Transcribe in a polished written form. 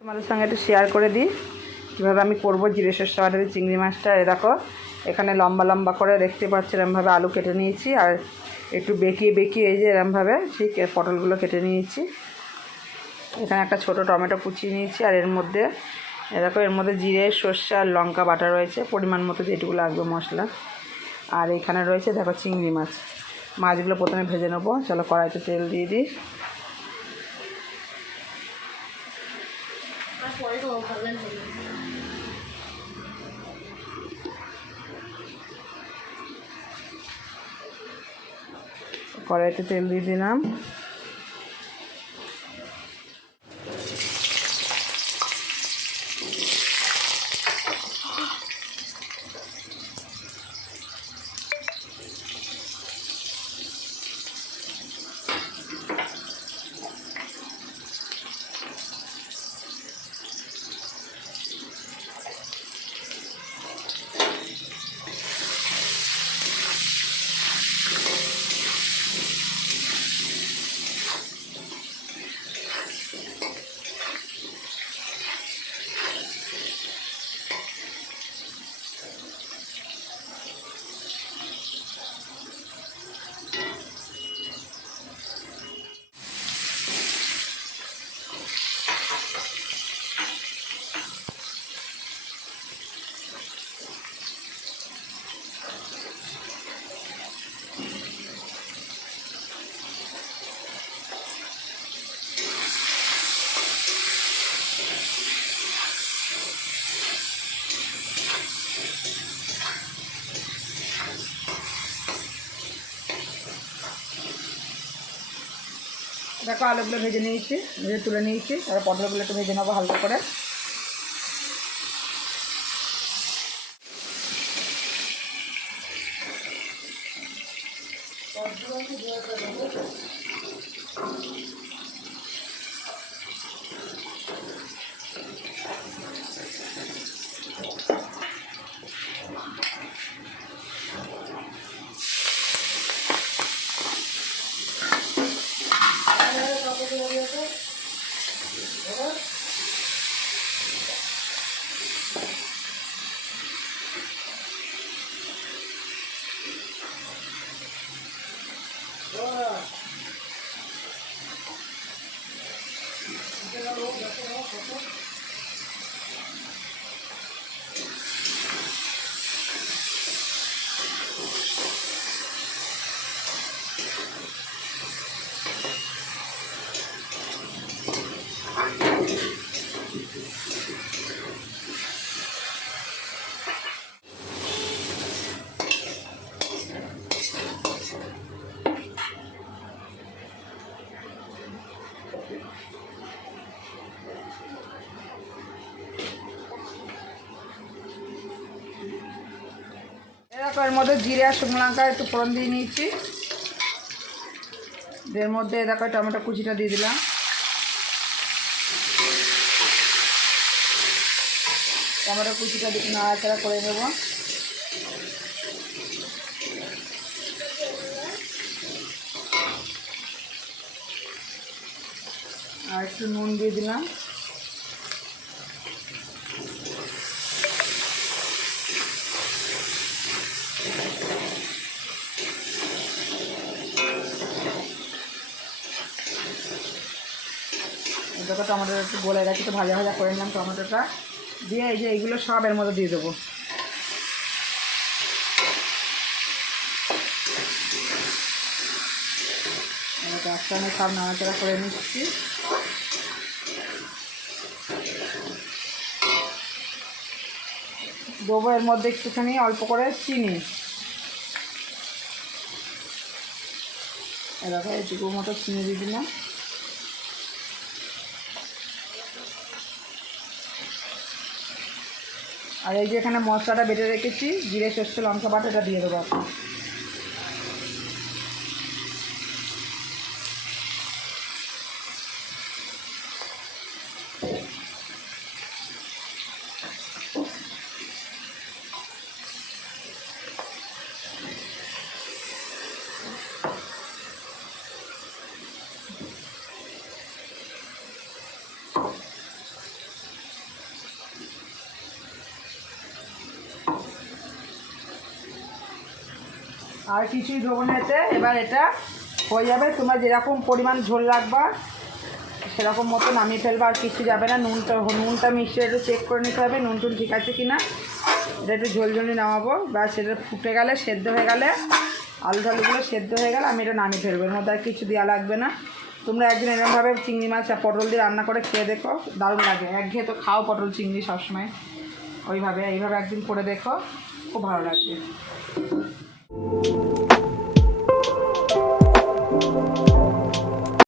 তোমাদের সঙ্গে একটু শেয়ার করে দিই কীভাবে আমি করবো জিরে সর্ষে বাটা দিয়ে চিংড়ি মাছটা। এ দেখো এখানে লম্বা লম্বা করে দেখতে পাচ্ছি এরমভাবে আলু কেটে নিয়েছি, আর একটু বেঁকিয়ে বেঁকিয়ে এই যে এরমভাবে ঠিক পটলগুলো কেটে নিয়েছি। এখানে একটা ছোট টমেটো কুচিয়ে নিয়েছি, আর এর মধ্যে দেখো এর মধ্যে জিরে সর্ষে আর লঙ্কা বাটা রয়েছে পরিমাণ মতো যেটুকু লাগবে মশলা। আর এখানে রয়েছে দেখো চিংড়ি মাছ। মাছগুলো প্রথমে ভেজে নেবো। চলো কড়াইতে তেল দিয়ে দিই। কড়াইতে তেল দিয়ে দিলাম। দেখো আলুগুলো ভেজে নিয়েছি, ভেজে তুলে নিয়েছি। আর পটলগুলো একটু ভেজে নেবো হালকা করে। এরকম এর মধ্যে জিরে আর শুকনো লঙ্কা একটু ফোড়ন দিয়ে নিয়েছি। এর মধ্যে দেখো টমেটো কুচিটা দিয়ে দিলাম। টমেটো কুচিটা দিয়ে নাড়াচাড়া করে নেব। আর একটু নুন দিয়ে দিলাম। দেখো টমেটোটা একটু গলে গেছে, তো ভাজা ভাজা করে নিলাম টমেটোটা দিয়ে। এই যে এইগুলো সব এর মধ্যে দিয়ে দেবো। একসঙ্গে সব নাড়াচাড়া করে নিচ্ছি। দেবো এর মধ্যে একটুখানি অল্প করে চিনি। এরকম এইটুকু মতো চিনি দিয়ে দিলাম। আর এই যে এখানে মশলাটা বেটে রেখেছি জিরে সর্ষে লঙ্কা বাটাটা দিয়ে দেবো এখন। আর কিছুই দেবো না এতে। এবার এটা হয়ে যাবে, তোমরা যেরকম পরিমাণ ঝোল রাখবা সেরকম মতো নামিয়ে ফেলবা, আর কিছু যাবে না। নুনটা মিশিয়ে একটু চেক করে নিতে হবে নুন টুন ঠিক আছে কি না। এটা একটু ঝোল ঝোলই নামাবো, বা সেটা ফুটে গেলে, সেদ্ধ হয়ে গেলে, আলু টালুগুলো সেদ্ধ হয়ে গেলে আমি এটা নামিয়ে ফেলবো। এর মধ্যে আর কিছু দেওয়া লাগবে না। তোমরা একদিন এরকমভাবে চিংড়ি মাছ আর পটল দিয়ে রান্না করে খেয়ে দেখো, দারুণ লাগে। একঘেয়ে তো খাও পটল চিংড়ি সবসময়, এইভাবে একদিন করে দেখো, খুব ভালো লাগবে।